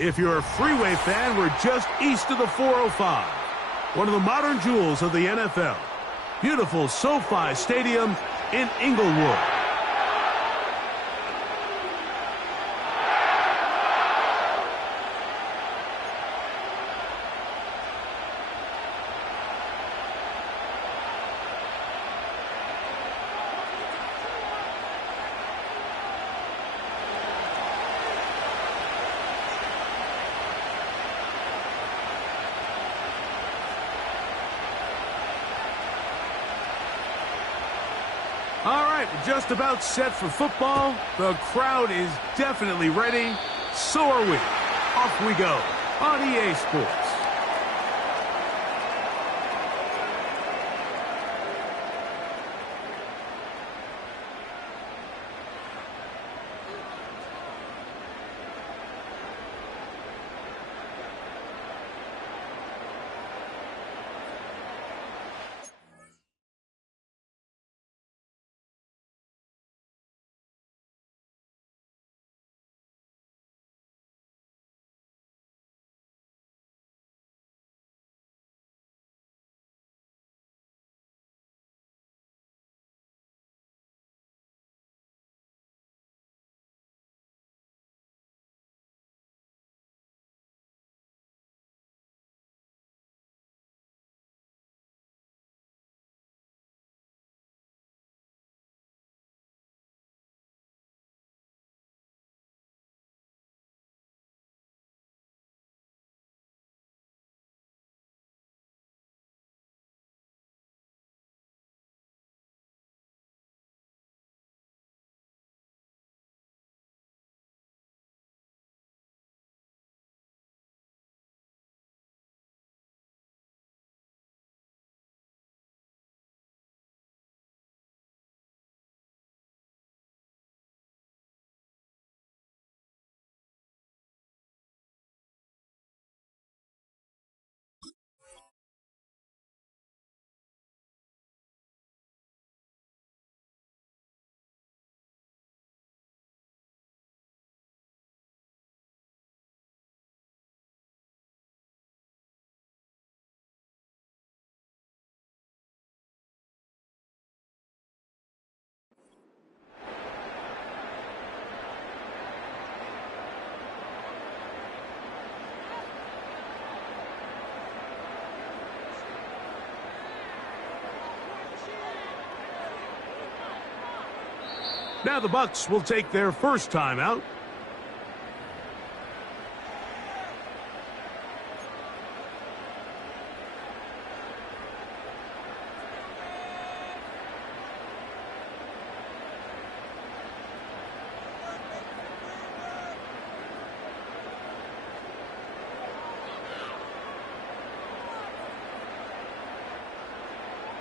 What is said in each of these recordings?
If you're a Freeway fan, we're just east of the 405. One of the modern jewels of the NFL. Beautiful SoFi Stadium in Inglewood. All right, just about set for football. The crowd is definitely ready. So are we. Off we go on EA Sports. Now the Bucs will take their first time out.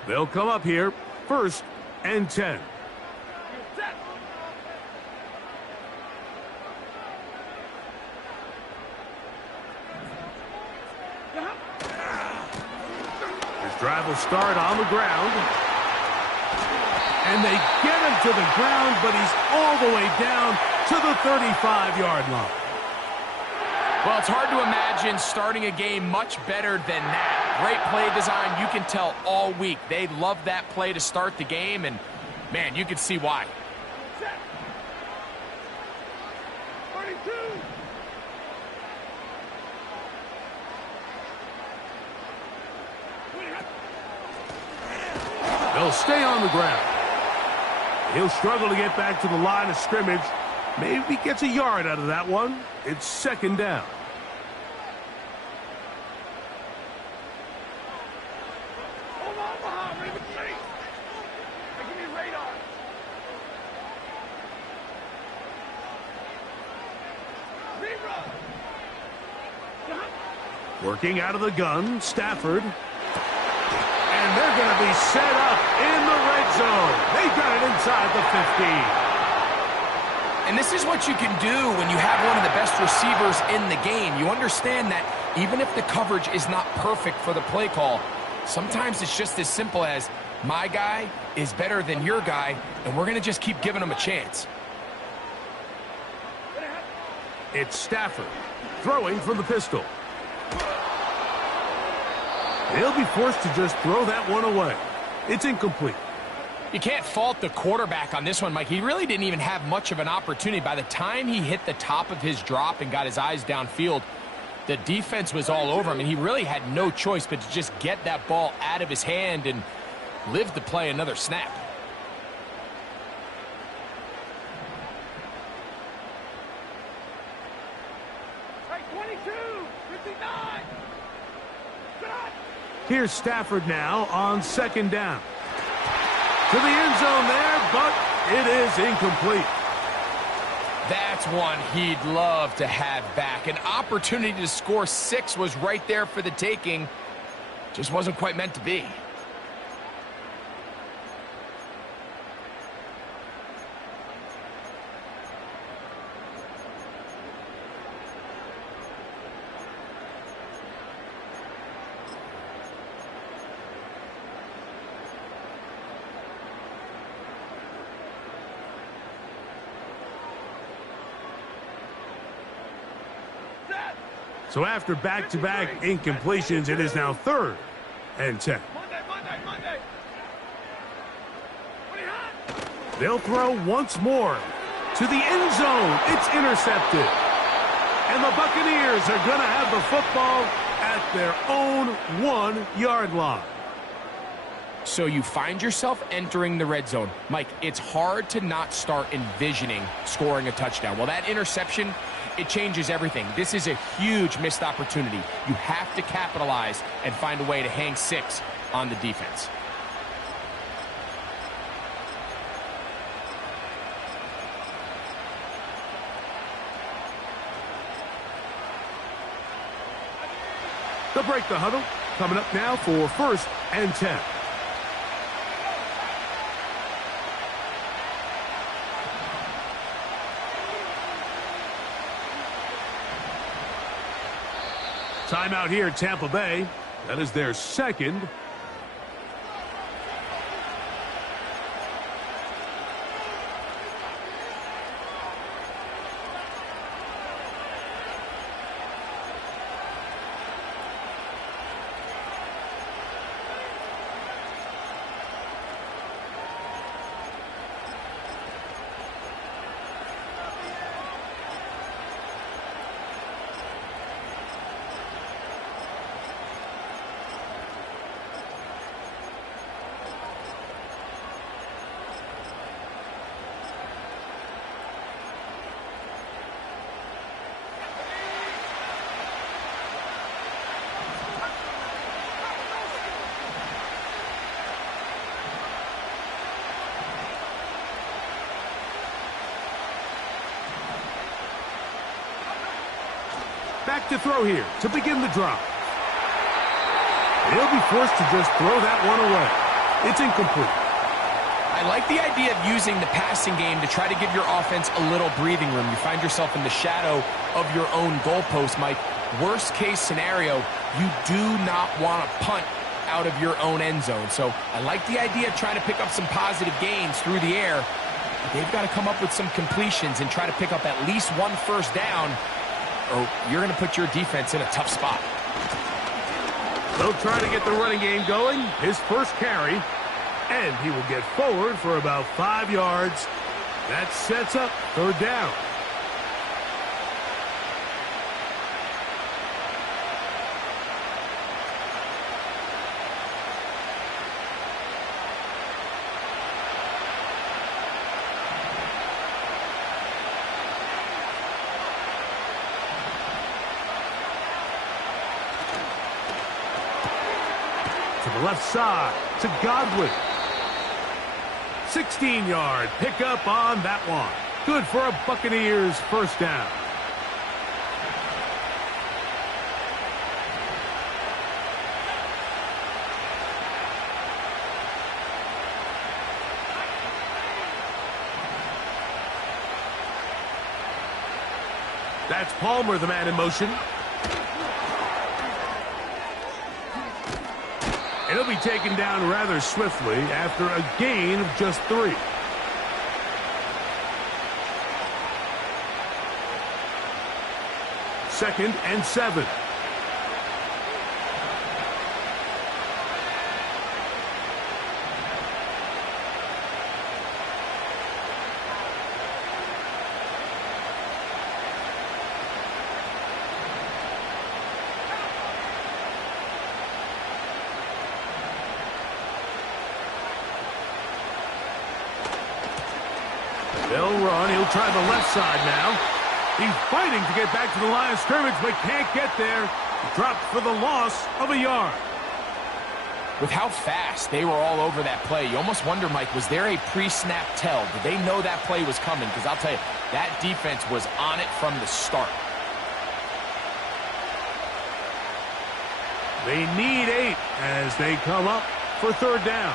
They'll come up here, 1st and 10. Drive will start on the ground. And they get him to the ground, but he's all the way down to the 35-yard line. Well, it's hard to imagine starting a game much better than that. Great play design. You can tell all week. They love that play to start the game, and, man, you can see why. They'll stay on the ground. He'll struggle to get back to the line of scrimmage. Maybe gets a yard out of that one. It's 2nd down. Working out of the gun, Stafford. And they're going to be set up in the red zone. They got it inside the 15. And this is what you can do when you have one of the best receivers in the game. You understand that even if the coverage is not perfect for the play call, sometimes it's just as simple as my guy is better than your guy, and we're going to just keep giving him a chance. It's Stafford. throwing from the pistol. He'll be forced to just throw that one away. It's incomplete. You can't fault the quarterback on this one, Mike. He really didn't even have much of an opportunity. By the time he hit the top of his drop and got his eyes downfield, the defense was all over him, and he really had no choice but to just get that ball out of his hand and live to play another snap. Here's Stafford now on second down. To the end zone there, but it is incomplete. That's one he'd love to have back. An opportunity to score 6 was right there for the taking. Just wasn't quite meant to be. So after back-to-back incompletions, it is now 3rd and 10. They'll throw once more to the end zone. It's intercepted. And the Buccaneers are going to have the football at their own 1-yard line. So you find yourself entering the red zone. Mike, it's hard to not start envisioning scoring a touchdown. Well, that interception, it changes everything. This is a huge missed opportunity. You have to capitalize and find a way to hang 6 on the defense. They'll break the huddle. Coming up now for 1st and 10. Timeout here, Tampa Bay. That is their 2nd. Back to throw here to begin the drive. He'll be forced to just throw that one away. It's incomplete. I like the idea of using the passing game to try to give your offense a little breathing room. You find yourself in the shadow of your own goalpost, Mike. Worst case scenario, you do not want to punt out of your own end zone. So I like the idea of trying to pick up some positive gains through the air. But they've got to come up with some completions and try to pick up at least 1 first down, or you're going to put your defense in a tough spot. They'll try to get the running game going. His first carry, and he will get forward for about 5 yards. That sets up 3rd down. To the left side, to Godwin. 16-yard pickup on that one. Good for a Buccaneers first down. That's Palmer, the man in motion. And he'll be taken down rather swiftly after a gain of just 3. 2nd and 7. They'll run. He'll try the left side now. He's fighting to get back to the line of scrimmage, but can't get there. Dropped for the loss of a yard. With how fast they were all over that play, you almost wonder, Mike, was there a pre-snap tell? Did they know that play was coming? Because I'll tell you, that defense was on it from the start. They need 8 as they come up for 3rd down.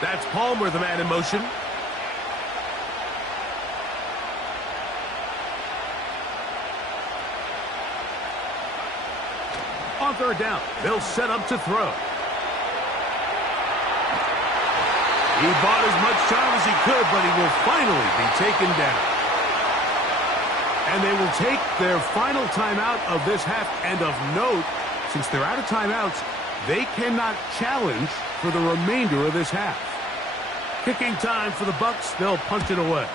That's Palmer, the man in motion. On 3rd down, they'll set up to throw. He bought as much time as he could, but he will finally be taken down. And they will take their final timeout of this half. And of note, since they're out of timeouts, they cannot challenge for the remainder of this half. Kicking time for the Bucs. They'll punt it away.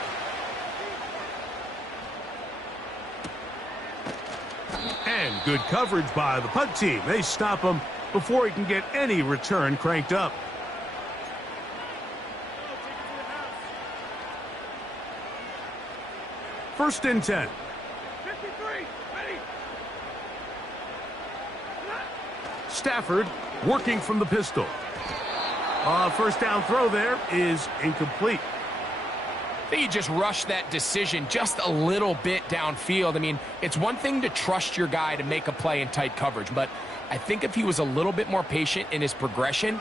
And good coverage by the punt team. They stop him before he can get any return cranked up. First and 10. 53, ready. Stafford working from the pistol. First down throw there is incomplete. I think he just rushed that decision just a little bit downfield. I mean, it's one thing to trust your guy to make a play in tight coverage, but I think if he was a little bit more patient in his progression,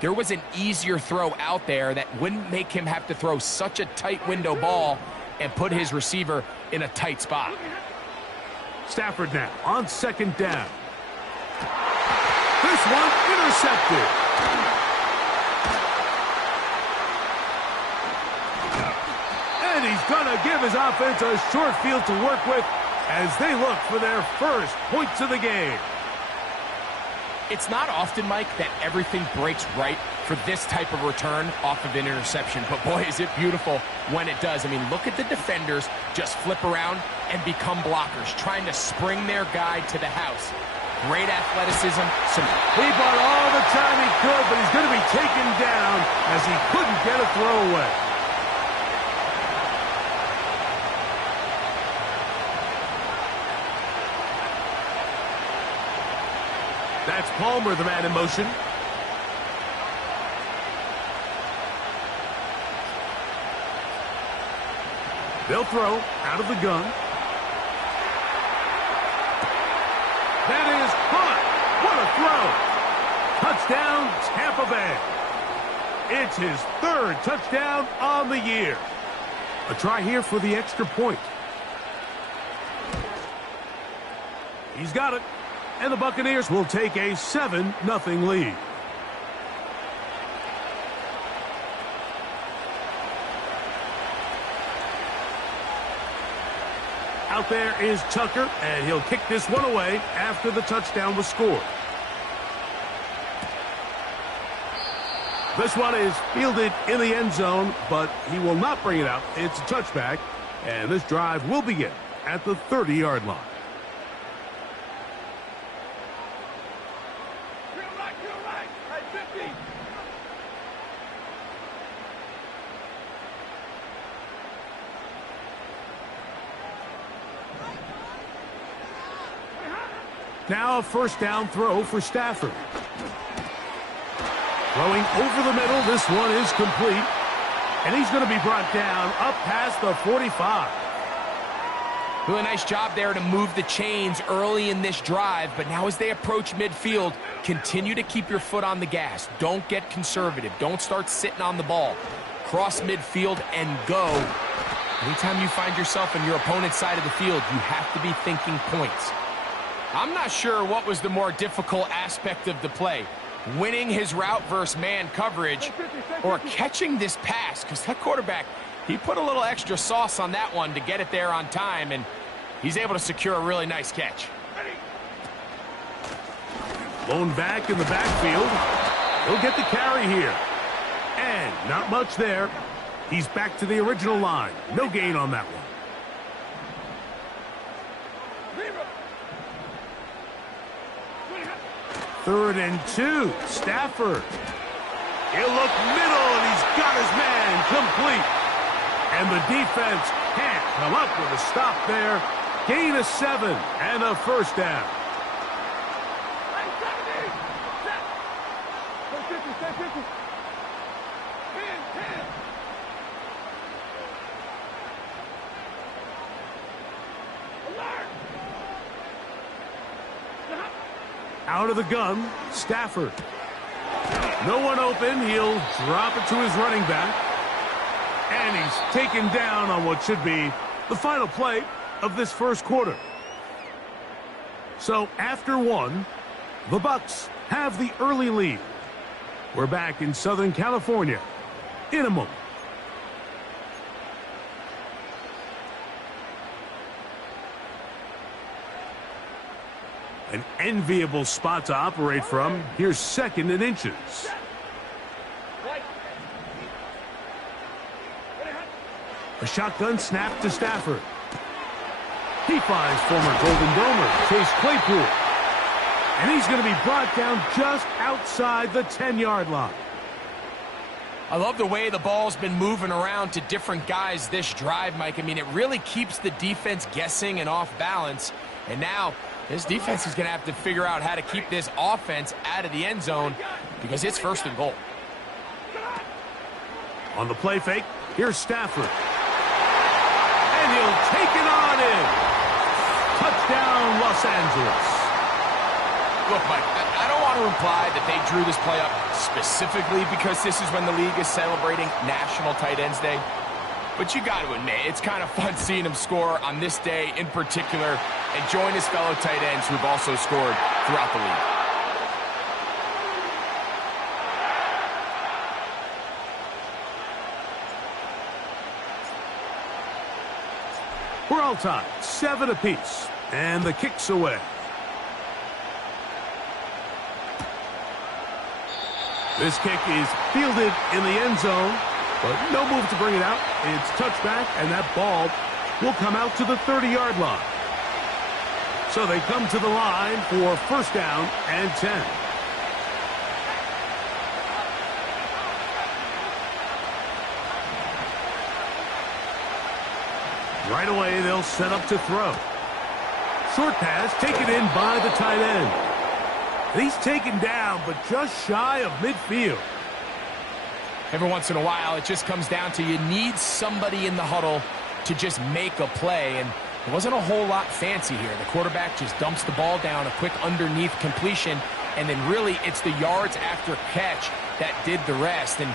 there was an easier throw out there that wouldn't make him have to throw such a tight window ball and put his receiver in a tight spot. Stafford now on 2nd down. This one intercepted. And he's going to give his offense a short field to work with as they look for their first points of the game. It's not often, Mike, that everything breaks right for this type of return off of an interception. But, boy, is it beautiful when it does. I mean, look at the defenders just flip around and become blockers, trying to spring their guy to the house. Great athleticism. He bought all the time he could, but he's going to be taken down as he couldn't get a throw away. That's Palmer, the man in motion. They'll throw out of the gun. That is caught. What a throw. Touchdown, Tampa Bay. It's his 3rd touchdown on the year. A try here for the extra point. He's got it. And the Buccaneers will take a 7-0 lead. Out there is Tucker, and he'll kick this one away after the touchdown was scored. This one is fielded in the end zone, but he will not bring it out. It's a touchback, and this drive will begin at the 30-yard line. Now a first down throw for Stafford. Throwing over the middle, this one is complete. And he's going to be brought down up past the 45. Really nice job there to move the chains early in this drive, but now as they approach midfield, continue to keep your foot on the gas. Don't get conservative. Don't start sitting on the ball. Cross midfield and go. Anytime you find yourself on your opponent's side of the field, you have to be thinking points. I'm not sure what was the more difficult aspect of the play, winning his route versus man coverage or catching this pass, because that quarterback, He put a little extra sauce on that one to get it there on time, and he's able to secure a really nice catch. Blown back in the backfield. He'll get the carry here. And not much there. He's back to the original line. No gain on that one. Third and 2. Stafford. He'll look middle, and he's got his man complete. And the defense can't come up with a stop there. Gain of 7 and a first down. Out of the gun, Stafford. No one open. He'll drop it to his running back. And he's taken down on what should be the final play of this first quarter. So after one, the Bucs have the early lead. We're back in Southern California in a moment. An enviable spot to operate from. Here's second and inches. A shotgun snap to Stafford. He finds former Golden Domer Chase Claypool. And he's going to be brought down just outside the 10-yard line. I love the way the ball's been moving around to different guys this drive, Mike. I mean, it really keeps the defense guessing and off balance. And now this defense is going to have to figure out how to keep this offense out of the end zone because it's first and goal. On the play fake, here's Stafford. And he'll take it on in. Touchdown, Los Angeles. Look, Mike, I don't want to imply that they drew this play up specifically because this is when the league is celebrating National Tight Ends Day. But you got to admit, it's kind of fun seeing him score on this day in particular and join his fellow tight ends who've also scored throughout the league. We're all tied, 7 apiece, and the kick's away. This kick is fielded in the end zone, but no move to bring it out. It's touchback, and that ball will come out to the 30-yard line. So they come to the line for first down and 10. Right away, they'll set up to throw. Short pass taken in by the tight end. And he's taken down, but just shy of midfield. Every once in a while, it just comes down to you need somebody in the huddle to just make a play, and it wasn't a whole lot fancy here. The quarterback just dumps the ball down, a quick underneath completion, and then really it's the yards after catch that did the rest, and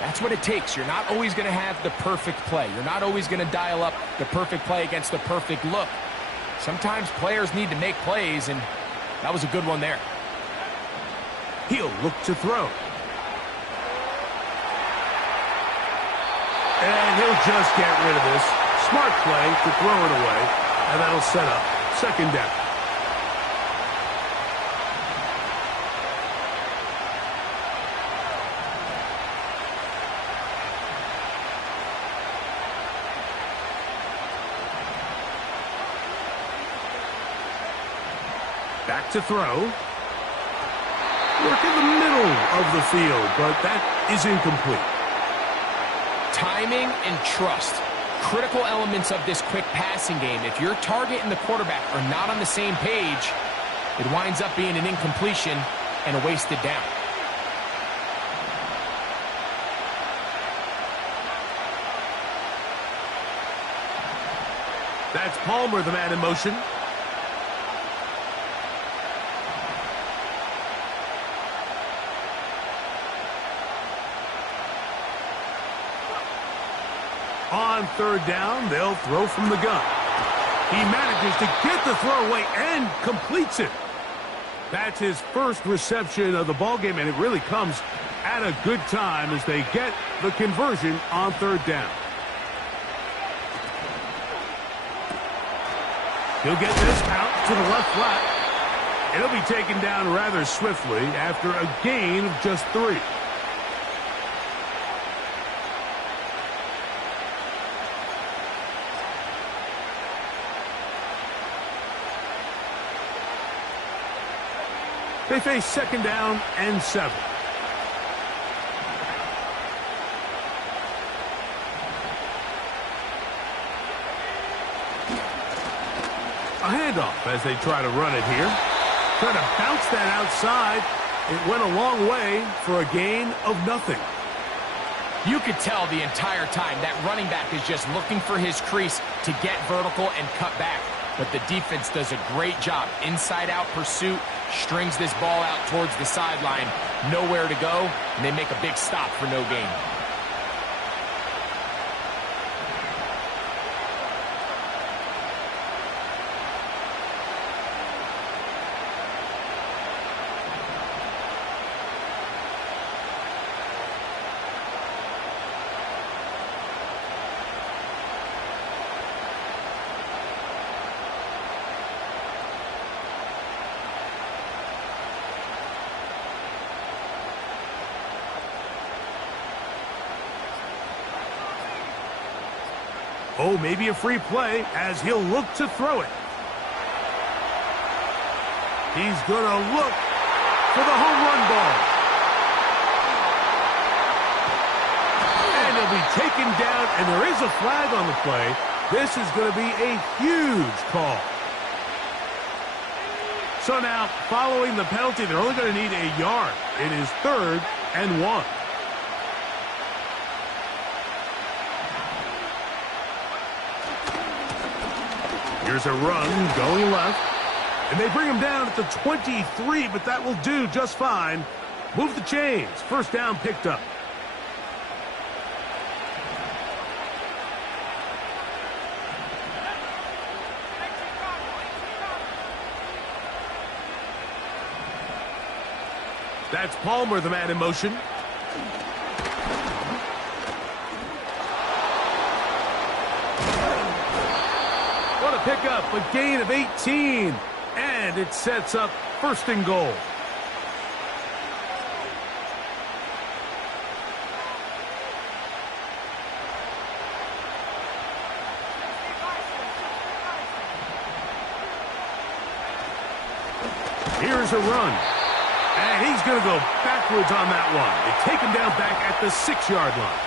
that's what it takes. You're not always going to have the perfect play. You're not always going to dial up the perfect play against the perfect look. Sometimes players need to make plays, and that was a good one there. He'll look to throw. And he'll just get rid of this. Smart play to throw it away, and that'll set up second down. Back to throw. Work in the middle of the field, but that is incomplete. Timing and trust, critical elements of this quick passing game. If your target and the quarterback are not on the same page, it winds up being an incompletion and a wasted down. That's Palmer, the man in motion. On third down, they'll throw from the gun. He manages to get the throw away and completes it. That's his first reception of the ballgame, and it really comes at a good time as they get the conversion on third down. He'll get this out to the left flat. It'll be taken down rather swiftly after a gain of just 3. They face 2nd down and 7. A handoff as they try to run it here. Trying to bounce that outside. It went a long way for a gain of nothing. You could tell the entire time that running back is just looking for his crease to get vertical and cut back. But the defense does a great job. Inside-out pursuit, strings this ball out towards the sideline. Nowhere to go, and they make a big stop for no gain. Oh, maybe a free play as he'll look to throw it. He's going to look for the home run ball. And he'll be taken down, and there is a flag on the play. This is going to be a huge call. So now, following the penalty, they're only going to need a yard. It is 3rd and 1. Here's a run going left. And they bring him down at the 23, but that will do just fine. Move the chains. 1st down picked up. That's Palmer, the man in motion. What a pickup, a gain of 18. And it sets up 1st and goal. Here's a run. And he's going to go backwards on that one. They take him down back at the 6-yard line.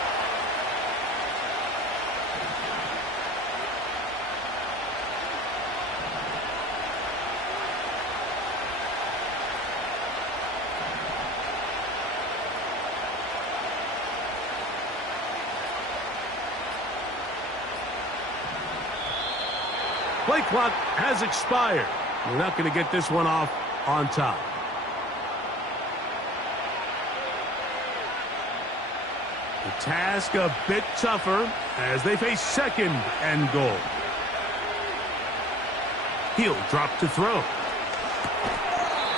Play clock has expired. We're not going to get this one off on top. The task a bit tougher as they face 2nd and goal. He'll drop to throw.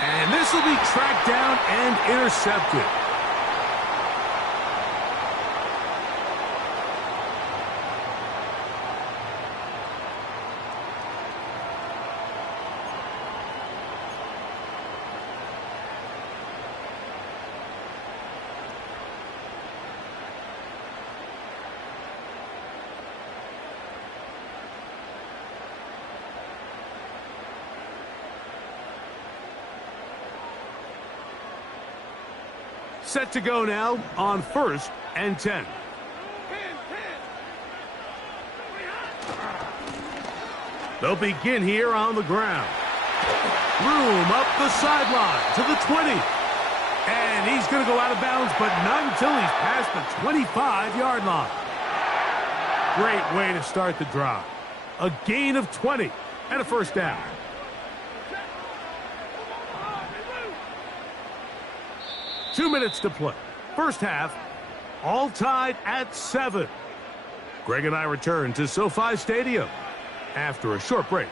And this will be tracked down and intercepted. Set to go now on 1st and 10. They'll begin here on the ground. Room up the sideline to the 20. And he's going to go out of bounds, but not until he's past the 25-yard line. Great way to start the drive. A gain of 20 and a 1st down. Two minutes to play. First half, all tied at 7. Greg and I return to SoFi Stadium after a short break.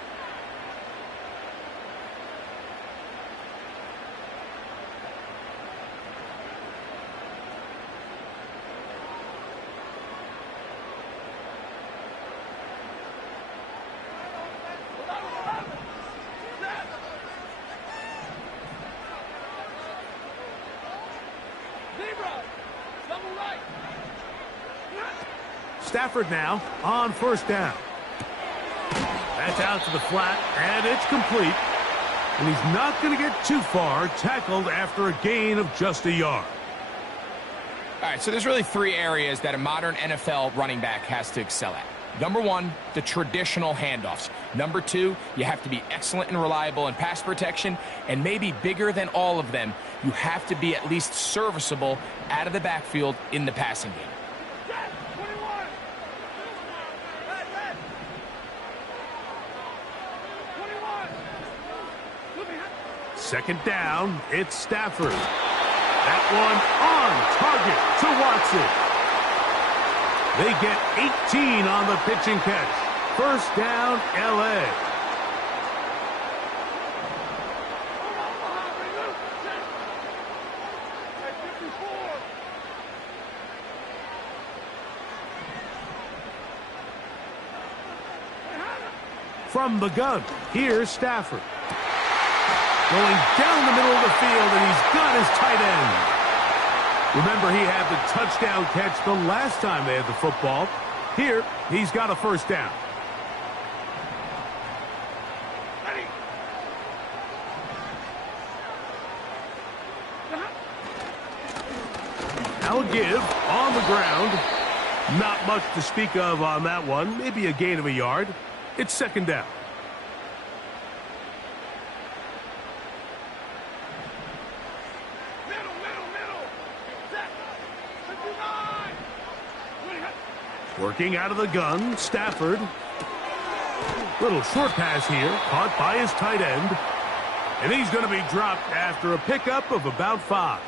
Stafford now on first down. That's out to the flat, and it's complete. And he's not going to get too far, tackled after a gain of just a yard. All right, so there's really three areas that a modern NFL running back has to excel at. Number one, the traditional handoffs. Number two, you have to be excellent and reliable in pass protection. And maybe bigger than all of them, you have to be at least serviceable out of the backfield in the passing game. Second down, it's Stafford. That one on target to Watson. They get 18 on the pitch and catch. First down, L.A. From the gun, here's Stafford. Going down the middle of the field, and he's got his tight end. Remember, he had the touchdown catch the last time they had the football. Here, he's got a first down. Now a give on the ground. Not much to speak of on that one. Maybe a gain of a yard. It's second down. Working out of the gun, Stafford. Little short pass here, caught by his tight end. And he's going to be dropped after a pickup of about 5.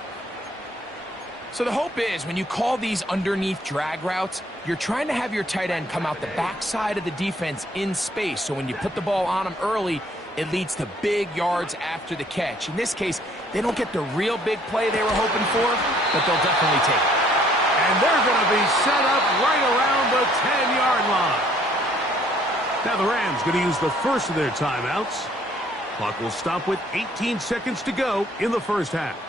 So the hope is when you call these underneath drag routes, you're trying to have your tight end come out the backside of the defense in space. So when you put the ball on him early, it leads to big yards after the catch. In this case, they don't get the real big play they were hoping for, but they'll definitely take it. And they're going to be set up right around the 10-yard line. Now the Rams going to use the first of their timeouts. Clock will stop with 18 seconds to go in the first half.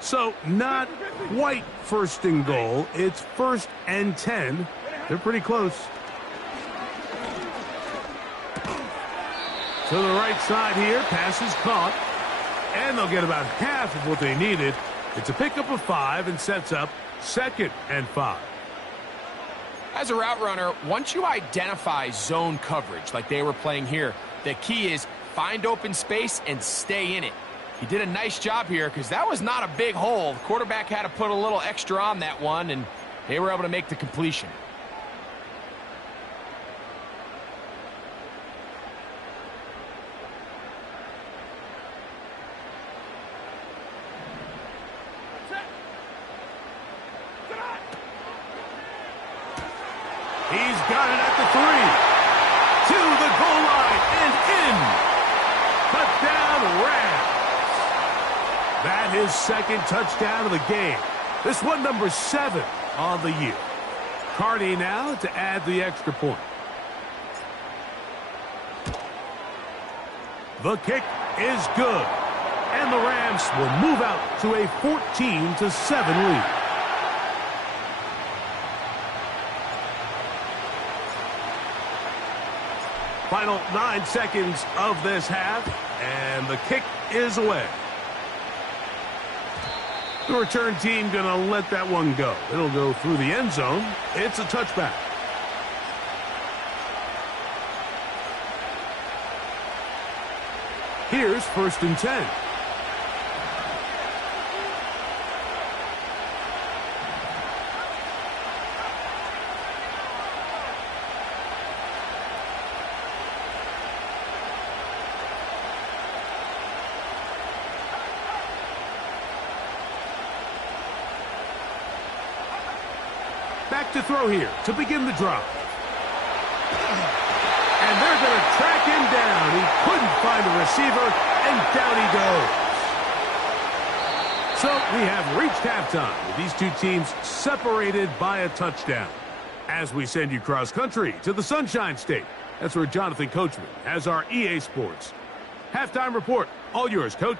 So not quite first and goal. It's first and 10. They're pretty close. To the right side here. Pass is caught. And they'll get about half of what they needed. It's a pickup of 5 and sets up second and 5. As a route runner, once you identify zone coverage like they were playing here, the key is find open space and stay in it. He did a nice job here because that was not a big hole. The quarterback had to put a little extra on that one, and they were able to make the completion. He's got it at the 3. To the goal line and in. Touchdown, Rams. That is second touchdown of the game. This one number 7 on the year. Carney now to add the extra point. The kick is good. And the Rams will move out to a 14-7 lead. Final 9 seconds of this half, and the kick is away. The return team going to let that one go. It'll go through the end zone. It's a touchback. Here's first and 10. Back to throw here to begin the drive. And they're going to track him down. He couldn't find a receiver, and down he goes. So we have reached halftime with these two teams separated by a touchdown. As we send you cross-country to the Sunshine State, that's where Jonathan Coachman has our EA Sports halftime report. All yours, Coach.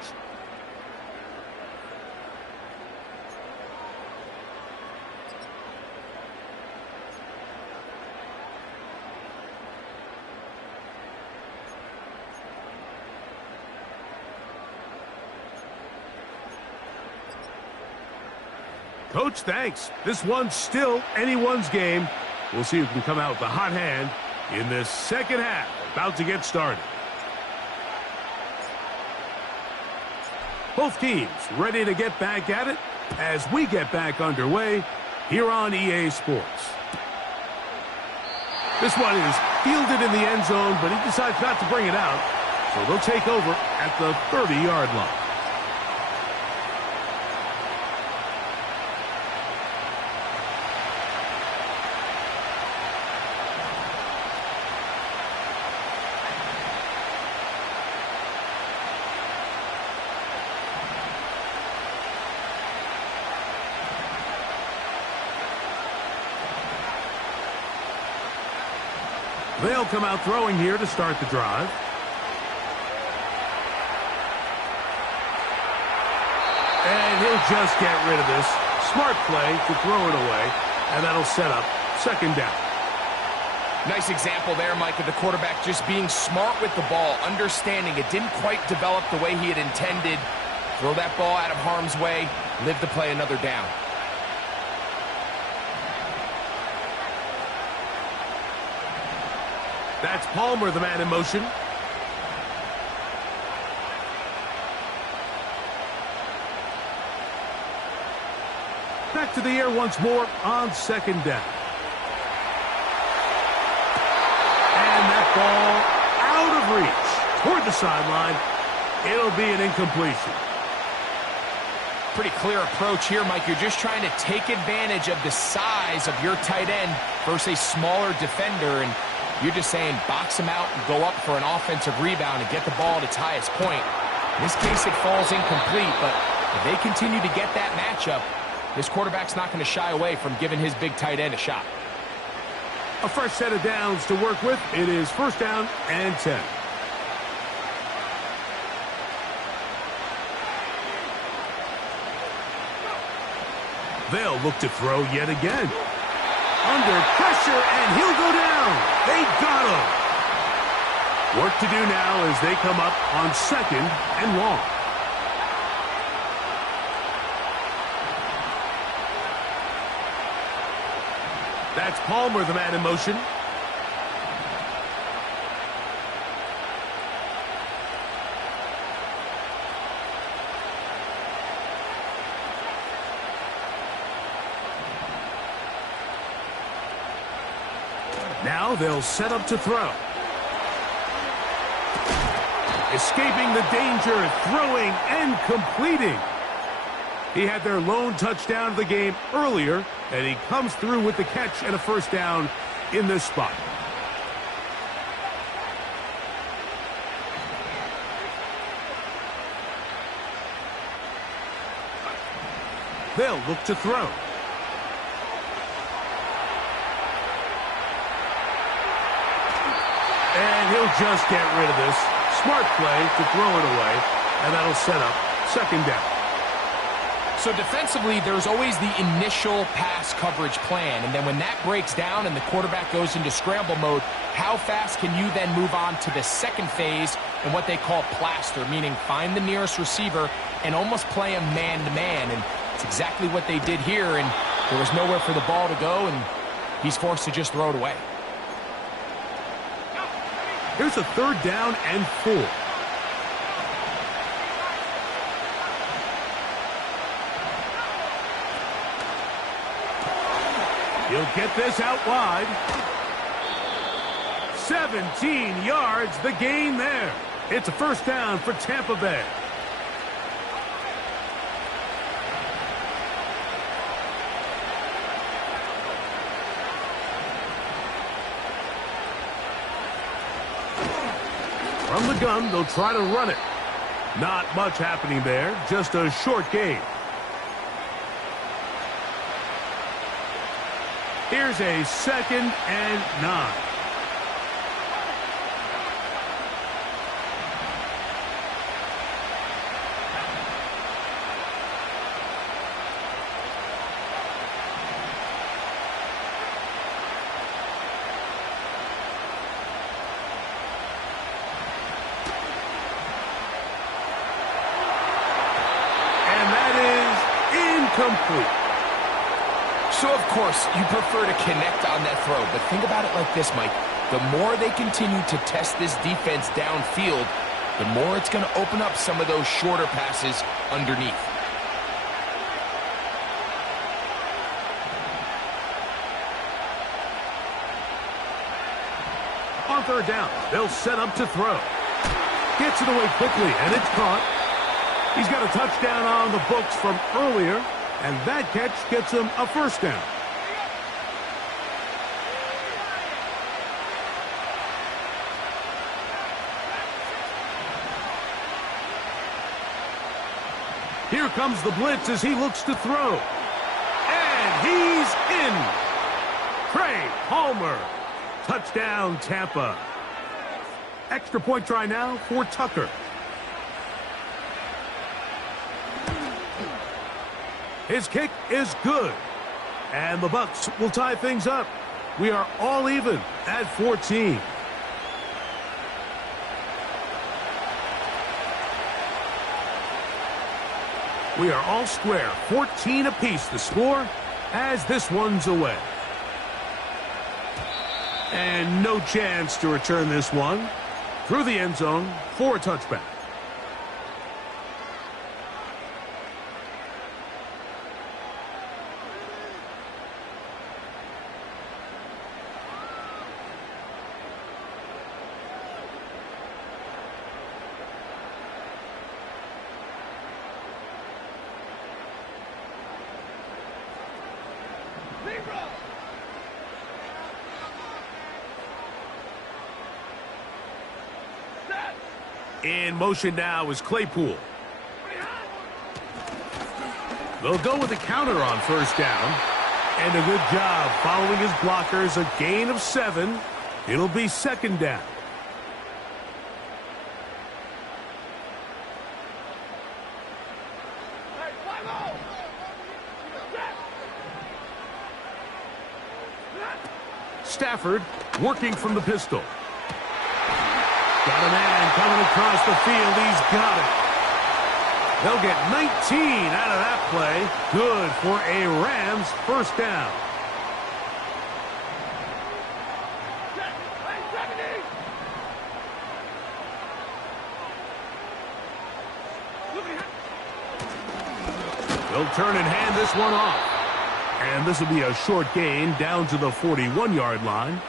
Coach, thanks. This one's still anyone's game. We'll see who can come out with a hot hand in this second half. About to get started. Both teams ready to get back at it as we get back underway here on EA Sports. This one is fielded in the end zone, but he decides not to bring it out. So they'll take over at the 30-yard line. They'll come out throwing here to start the drive. And he'll just get rid of this. Smart play to throw it away, and that'll set up second down. Nice example there, Mike, of the quarterback just being smart with the ball, understanding it didn't quite develop the way he had intended. Throw that ball out of harm's way, live to play another down. That's Palmer, the man in motion. Back to the air once more on second down. And that ball out of reach toward the sideline. It'll be an incompletion. Pretty clear approach here, Mike. You're just trying to take advantage of the size of your tight end versus a smaller defender, and you're just saying box him out and go up for an offensive rebound and get the ball at its highest point. In this case, it falls incomplete, but if they continue to get that matchup, this quarterback's not going to shy away from giving his big tight end a shot. A fresh set of downs to work with. It is first down and 10. They'll look to throw yet again. Under pressure, and he'll go down. They got him. Work to do now as they come up on second and long. That's Palmer, the man in motion. Now they'll set up to throw. Escaping the danger, throwing and completing. He had their lone touchdown of the game earlier, and he comes through with the catch and a first down in this spot. They'll look to throw. And he'll just get rid of this. Smart play to throw it away, and that'll set up second down. So defensively, there's always the initial pass coverage plan, and then when that breaks down and the quarterback goes into scramble mode, how fast can you then move on to the second phase and what they call plaster, meaning find the nearest receiver and almost play him man-to-man, and it's exactly what they did here, and there was nowhere for the ball to go, and he's forced to just throw it away. Here's a third down and 4. He'll get this out wide. 17 yards, the gain there. It's a first down for Tampa Bay. From the gun, they'll try to run it. Not much happening there, just a short gain. Here's a 2nd and 9. Complete. So, of course, you prefer to connect on that throw, but think about it like this, Mike. The more they continue to test this defense downfield, the more it's going to open up some of those shorter passes underneath. On 3rd down, they'll set up to throw. Gets it away quickly, and it's caught. He's got a touchdown on the books from earlier. And that catch gets him a 1st down. Here comes the blitz as he looks to throw. And he's in. Trey Palmer. Touchdown, Tampa. Extra point try now for Tucker. His kick is good. And the Bucs will tie things up. We are all even at 14. We are all square. 14 apiece the score as this one's away. And no chance to return this one through the end zone for a touchback. In motion now is Claypool. They'll go with a counter on 1st down. And a good job following his blockers. A gain of 7. It'll be 2nd down. Stafford working from the pistol. Got a man coming across the field. He's got it. They'll get 19 out of that play. Good for a Rams 1st down. They'll turn and hand this one off. And this will be a short gain down to the 41-yard line.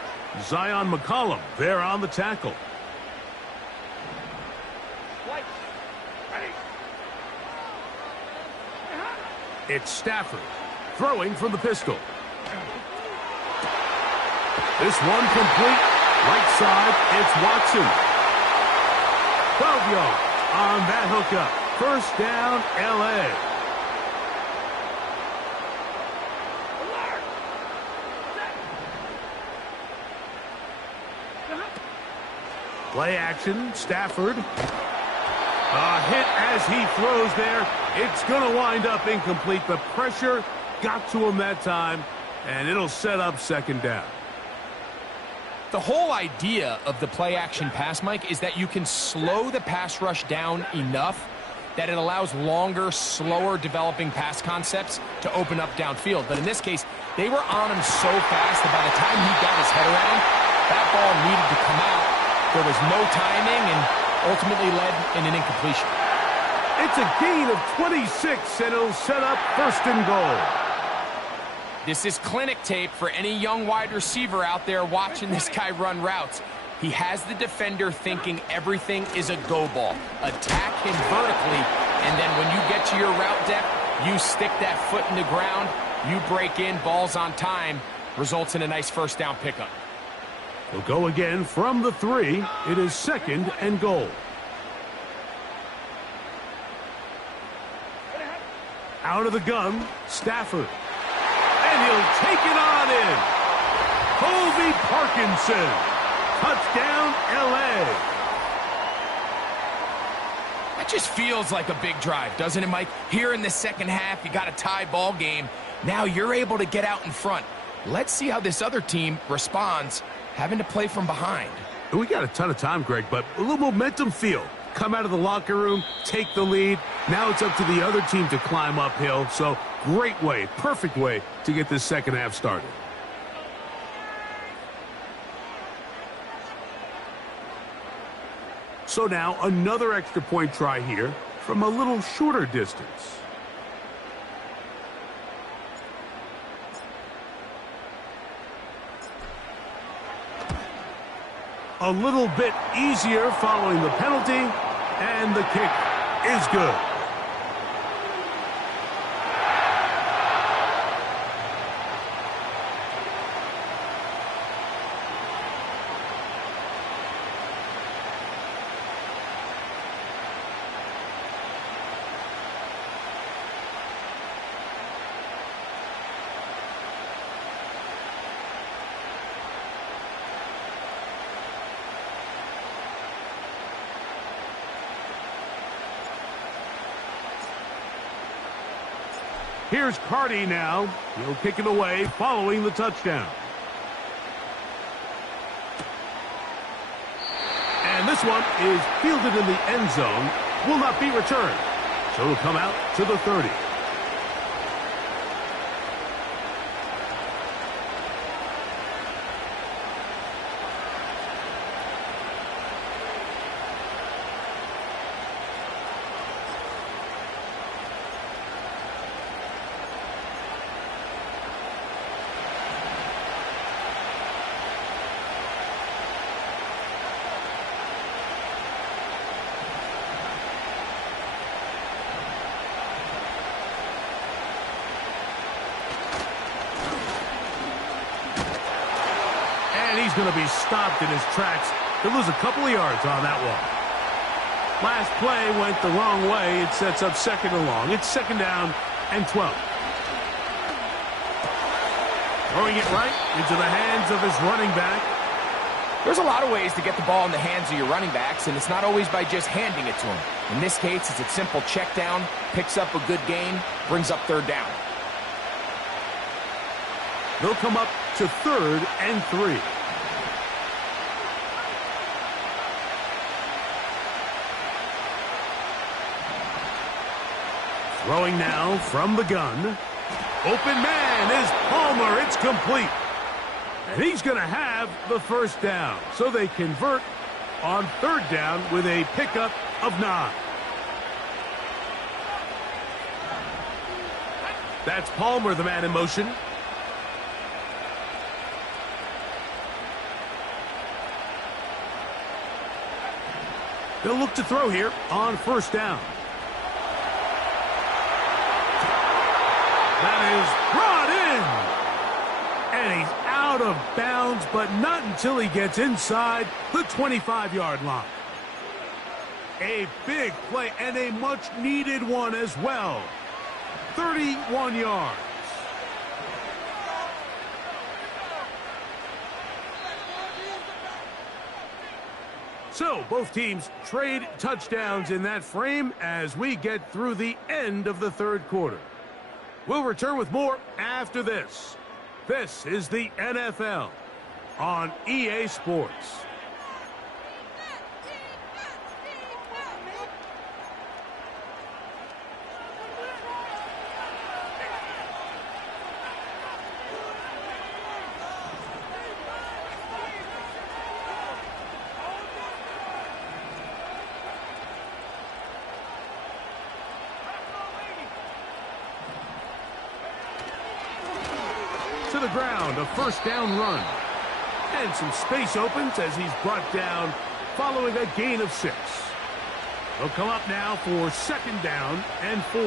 Zion McCollum there on the tackle. It's Stafford throwing from the pistol. This one complete. Right side, it's Watson. 12 yards on that hookup. 1st down, L.A. Play action, Stafford. A hit as he throws there. It's going to wind up incomplete. The pressure got to him that time, and it'll set up 2nd down. The whole idea of the play-action pass, Mike, is that you can slow the pass rush down enough that it allows longer, slower developing pass concepts to open up downfield. But in this case, they were on him so fast that by the time he got his head around, that ball needed to come out. There was no timing and ultimately led in an incompletion. It's a gain of 26, and it'll set up 1st and goal. This is clinic tape for any young wide receiver out there watching this guy run routes. He has the defender thinking everything is a go ball. Attack him vertically, and then when you get to your route depth, you stick that foot in the ground, you break in, balls on time, results in a nice 1st down pickup. We'll go again from the 3. It is 2nd and goal. Out of the gun, Stafford. And he'll He'll take it on in. Colby Parkinson. Touchdown, L.A. That just feels like a big drive, doesn't it, Mike? Here in the second half, you got a tie ball game. Now you're able to get out in front. Let's see how this other team responds, having to play from behind. We got a ton of time, Greg, but a little momentum feel. Come out of the locker room, take the lead. Now it's up to the other team to climb uphill. So great way, perfect way to get this second half started. So now another extra point try here from a little shorter distance. A little bit easier following the penalty, and the kick is good. Here's Carty now. He'll kick it away following the touchdown. And this one is fielded in the end zone. Will not be returned. So it'll come out to the 30. He's going to be stopped in his tracks. He'll lose a couple of yards on that one. Last play went the wrong way. It sets up second and long. It's second down and 12. Throwing it right into the hands of his running back. There's a lot of ways to get the ball in the hands of your running backs, and it's not always by just handing it to them. In this case, it's a simple check down, picks up a good gain, brings up third down. They'll come up to third and 3. Throwing now from the gun. Open man is Palmer. It's complete. And he's going to have the first down. So they convert on third down with a pickup of 9. That's Palmer, the man in motion. They'll look to throw here on first down. That is brought in. And he's out of bounds, but not until he gets inside the 25-yard line. A big play and a much-needed one as well. 31 yards. So both teams trade touchdowns in that frame as we get through the end of the third quarter. We'll return with more after this. This is the NFL on EA Sports. To the ground, a first down run. And some space opens as he's brought down following a gain of 6. They'll come up now for second down and 4.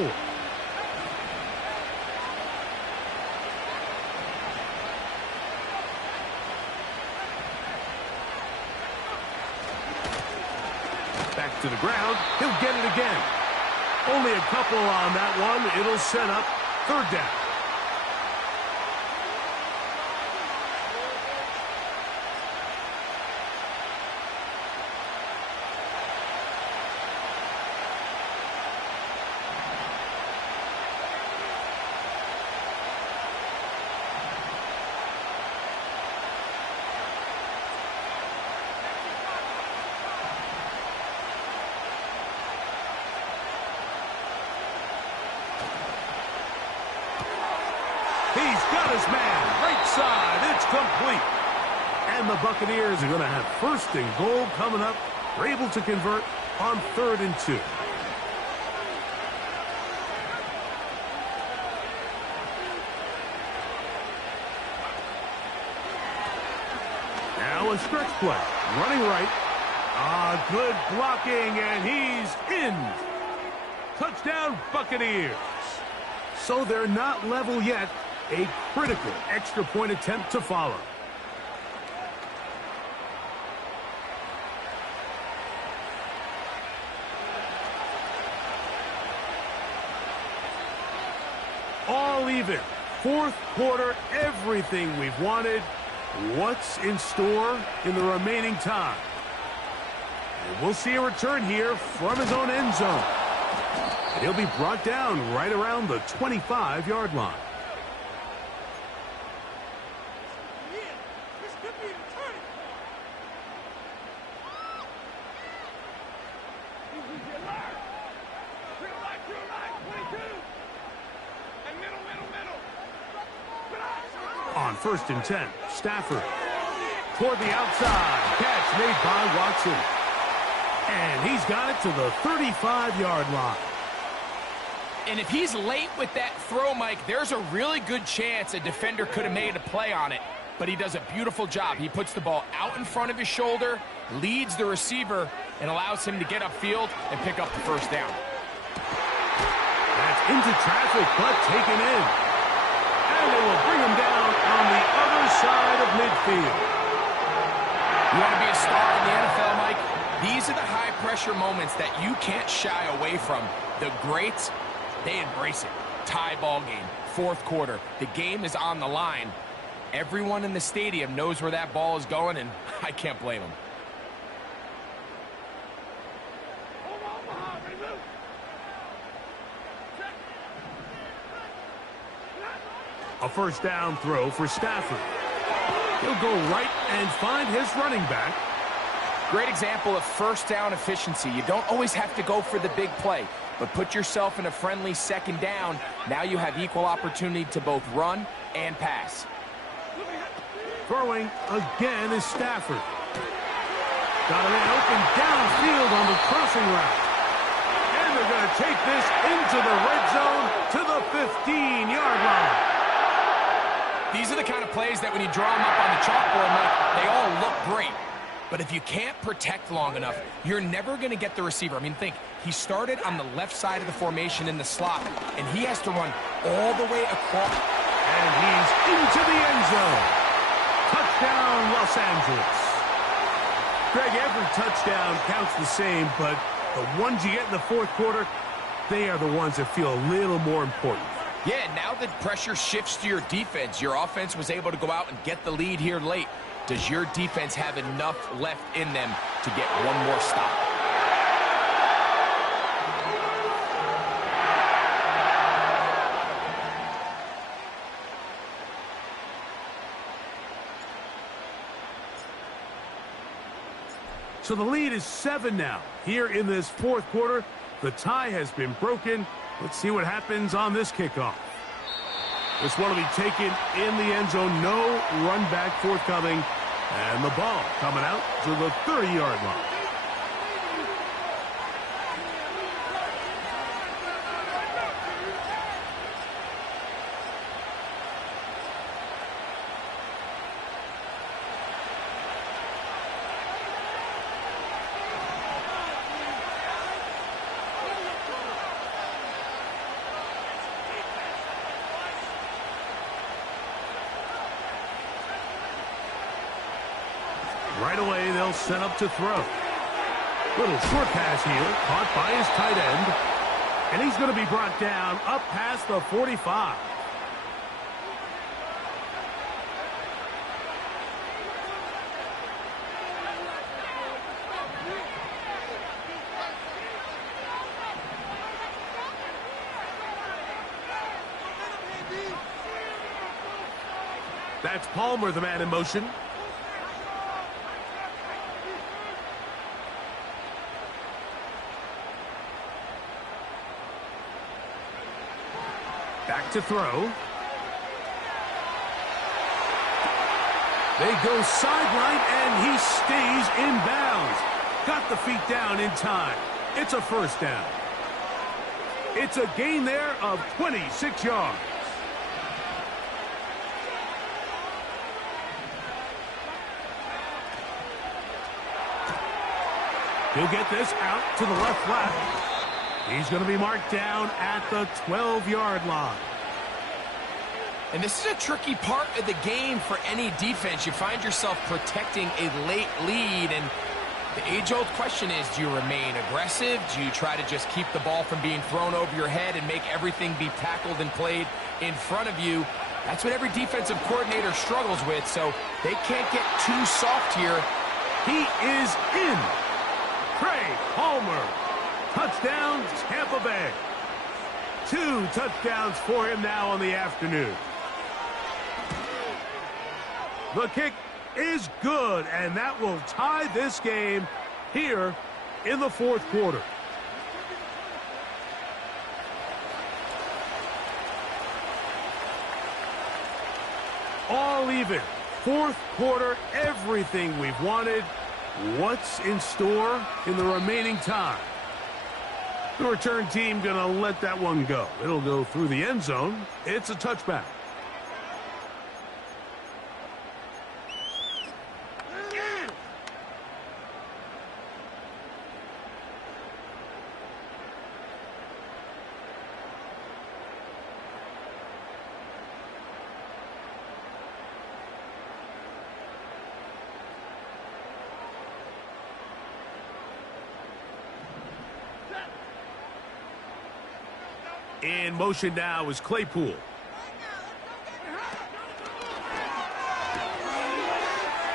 Back to the ground. He'll get it again. Only a couple on that one. It'll set up third down. his man, right side. It's complete. And the Buccaneers are going to have first and goal coming up. They're able to convert on 3rd and 2. Now a stretch play. Running right. Good blocking, and he's in. Touchdown, Buccaneers. So they're not level yet. A critical extra point attempt to follow. All even. 4th quarter, everything we've wanted. What's in store in the remaining time? And we'll see a return here from his own end zone. And he'll be brought down right around the 25-yard line. On 1st and 10, Stafford. Toward the outside. Catch made by Watson. And he's got it to the 35-yard line. And if he's late with that throw, Mike, there's a really good chance a defender could have made a play on it. But he does a beautiful job. He puts the ball out in front of his shoulder, leads the receiver, and allows him to get upfield and pick up the first down. That's into traffic, but taken in. And they will bring him down on the other side of midfield. You want to be a star in the NFL, Mike? These are the high-pressure moments that you can't shy away from. The greats, they embrace it. Tie ball game, 4th quarter. The game is on the line. Everyone in the stadium knows where that ball is going, and I can't blame them. A first down throw for Stafford. He'll go right and find his running back. Great example of first down efficiency. You don't always have to go for the big play, but put yourself in a friendly 2nd down. Now you have equal opportunity to both run and pass. Throwing again is Stafford. Got a man open downfield on the crossing route. And they're going to take this into the red zone to the 15-yard line. These are the kind of plays that when you draw them up on the chalkboard, Mike, they all look great. But if you can't protect long enough, you're never going to get the receiver. I mean, think, he started on the left side of the formation in the slot, and he has to run all the way across. And he's into the end zone. Touchdown, Los Angeles. Greg, every touchdown counts the same, but the ones you get in the 4th quarter, they are the ones that feel a little more important. Yeah, now that pressure shifts to your defense, your offense was able to go out and get the lead here late. Does your defense have enough left in them to get one more stop? So the lead is 7 now. Here in this 4th quarter, the tie has been broken. Let's see what happens on this kickoff. This one will be taken in the end zone. No run back forthcoming. And the ball coming out to the 30-yard line. Right away, they'll set up to throw. Little short pass here, caught by his tight end. And he's going to be brought down up past the 45. That's Palmer, the man in motion. Back to throw. They go sideline, and he stays in bounds. Got the feet down in time. It's a first down. It's a gain there of 26 yards. He'll get this out to the left flat. He's going to be marked down at the 12-yard line. And this is a tricky part of the game for any defense. You find yourself protecting a late lead, and the age-old question is, do you remain aggressive? Do you try to just keep the ball from being thrown over your head and make everything be tackled and played in front of you? That's what every defensive coordinator struggles with, so they can't get too soft here. He is in. Trey Palmer. Touchdown, Tampa Bay. 2 touchdowns for him now on the afternoon. The kick is good, and that will tie this game here in the fourth quarter. All even. Fourth quarter, everything we've wanted. What's in store in the remaining time? The return team going to let that one go. It'll go through the end zone. It's a touchback. In motion now is Claypool.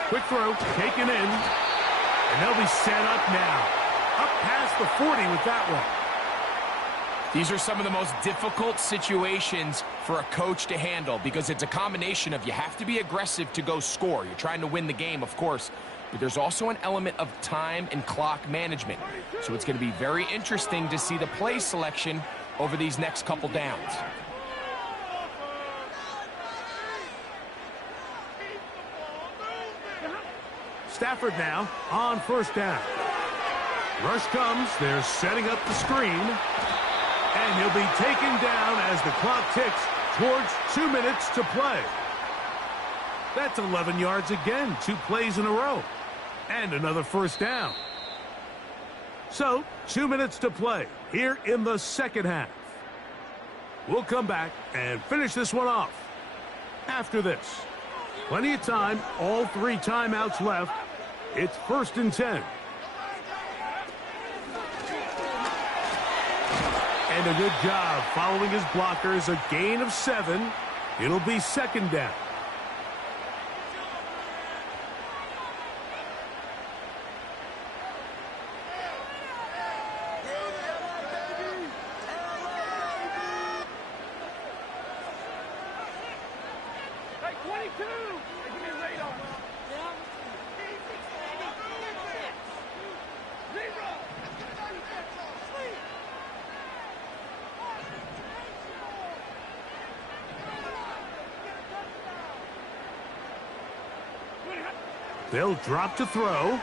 Quick throw, taken in, and they'll be set up now. Up past the 40 with that one. These are some of the most difficult situations for a coach to handle because it's a combination of you have to be aggressive to go score. You're trying to win the game, of course, but there's also an element of time and clock management. So it's going to be very interesting to see the play selection over these next couple downs. Stafford now on first down. Rush comes. They're setting up the screen. And he'll be taken down as the clock ticks towards 2 minutes to play. That's 11 yards again. 2 plays in a row. And another first down. So, 2 minutes to play here in the second half. We'll come back and finish this one off after this. Plenty of time, all 3 timeouts left. It's 1st and 10. And a good job following his blockers, a gain of 7. It'll be 2nd down. They'll drop to throw.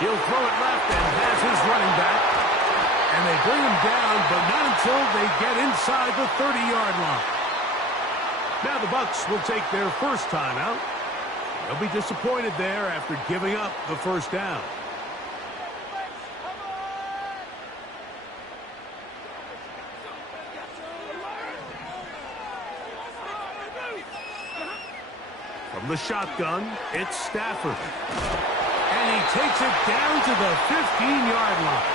He'll throw it left and has his running back. And they bring him down, but not until they get inside the 30-yard line. Now the Bucs will take their first timeout. They'll be disappointed there after giving up the first down. From the shotgun, it's Stafford. And he takes it down to the 15-yard line.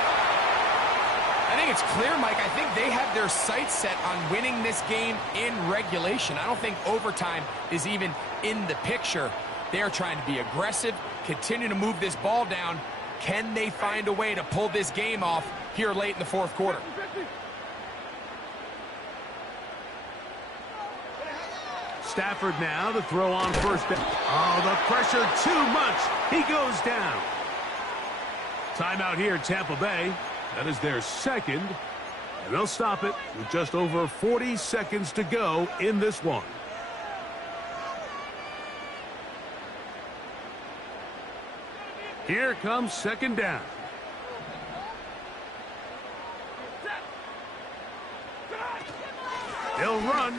I think it's clear, Mike. I think they have their sights set on winning this game in regulation. I don't think overtime is even in the picture. They're trying to be aggressive, continue to move this ball down. Can they find a way to pull this game off here late in the fourth quarter? Stafford now to throw on first down. Oh, the pressure too much. He goes down. Timeout here, Tampa Bay. That is their second. And they'll stop it with just over 40 seconds to go in this one. Here comes second down. He'll run.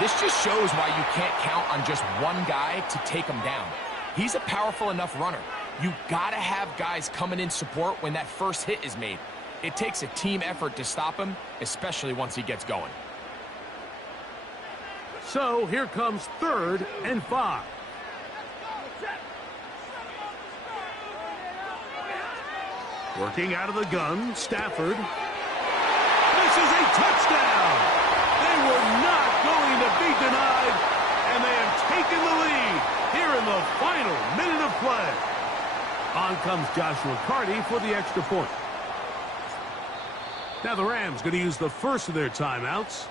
This just shows why you can't count on just one guy to take him down. He's a powerful enough runner. You gotta have guys coming in support when that first hit is made. It takes a team effort to stop him, especially once he gets going. So here comes 3rd and 5. Working out of the gun, Stafford. This is a touchdown! They were not going to be denied, and they have taken the lead here in the final minute of play. On comes Joshua Carty for the extra point. Now the Rams going to use the first of their timeouts,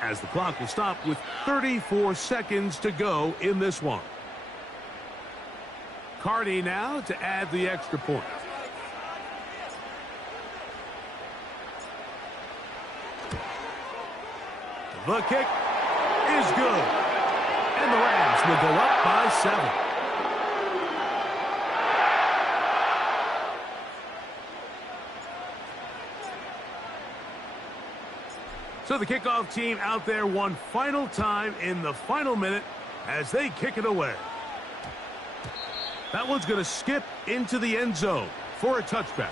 as the clock will stop with 34 seconds to go in this one. Carty now to add the extra point. The kick is good. And the Rams will go up by 7. So the kickoff team out there one final time in the final minute as they kick it away. That one's going to skip into the end zone for a touchback.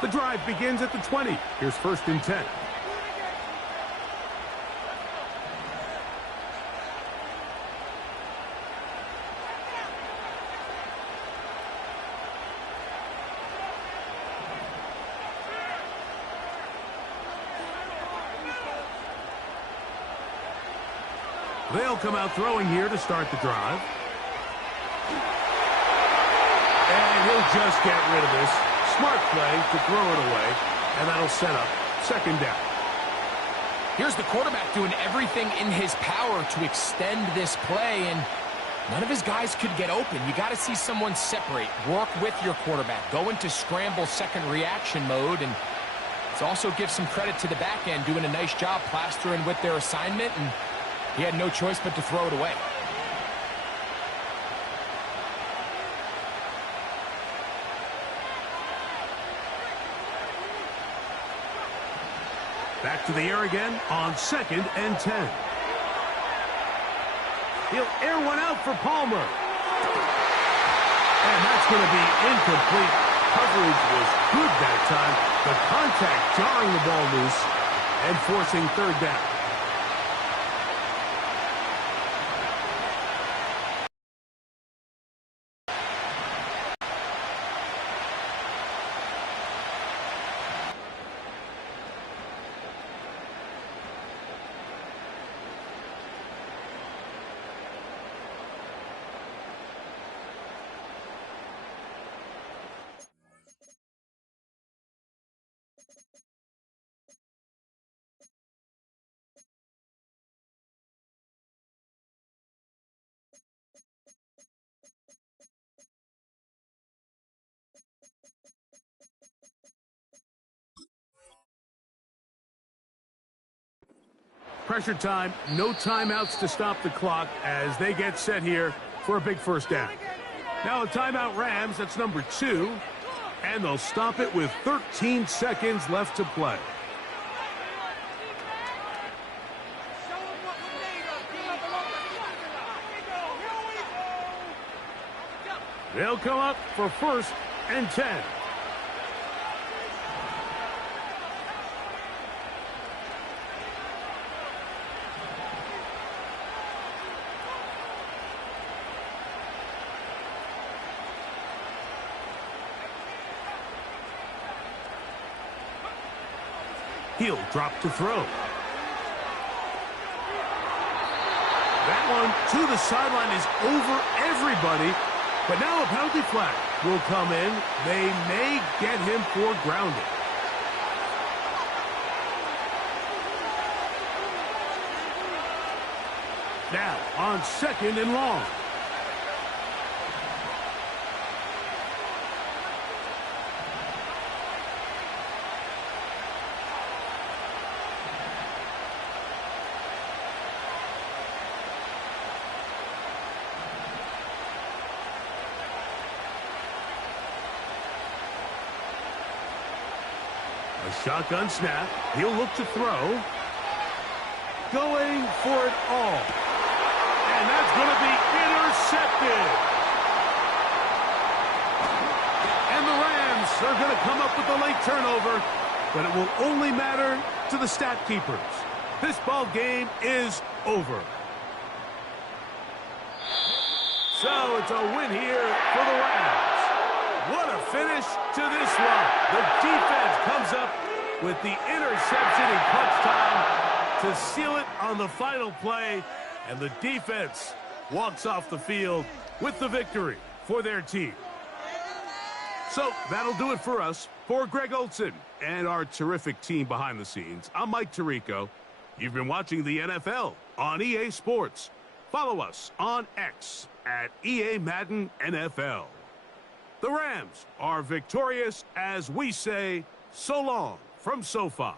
The drive begins at the 20. Here's 1st and 10. They'll come out throwing here to start the drive. And he'll just get rid of this. Smart play to throw it away, and that'll set up 2nd down. Here's the quarterback doing everything in his power to extend this play, and none of his guys could get open. You got to see someone separate, work with your quarterback, go into scramble second reaction mode, and it also gives some credit to the back end doing a nice job plastering with their assignment, and he had no choice but to throw it away. Back to the air again on 2nd and 10. He'll air one out for Palmer. And that's going to be incomplete. Coverage was good that time. The contact jarring the ball loose and forcing 3rd down. Pressure time, no timeouts to stop the clock as they get set here for a big 1st down. Now a timeout Rams, that's number 2, and they'll stop it with 13 seconds left to play. They'll come up for 1st and 10. He'll drop to throw. That one to the sideline is over everybody. But now a penalty flag will come in. They may get him for grounding. Now on 2nd and long. A shotgun snap. He'll look to throw. Going for it all. And that's going to be intercepted. And the Rams are going to come up with a late turnover, but it will only matter to the stat keepers. This ball game is over. So it's a win here for the Rams. What a finish to this one. The defense comes up with the interception in clutch time to seal it on the final play, and the defense walks off the field with the victory for their team. So that'll do it for us. For Greg Olson and our terrific team behind the scenes, I'm Mike Tirico. You've been watching the NFL on EA Sports. Follow us on X at EA Madden NFL. The Rams are victorious as we say so long from SoFi.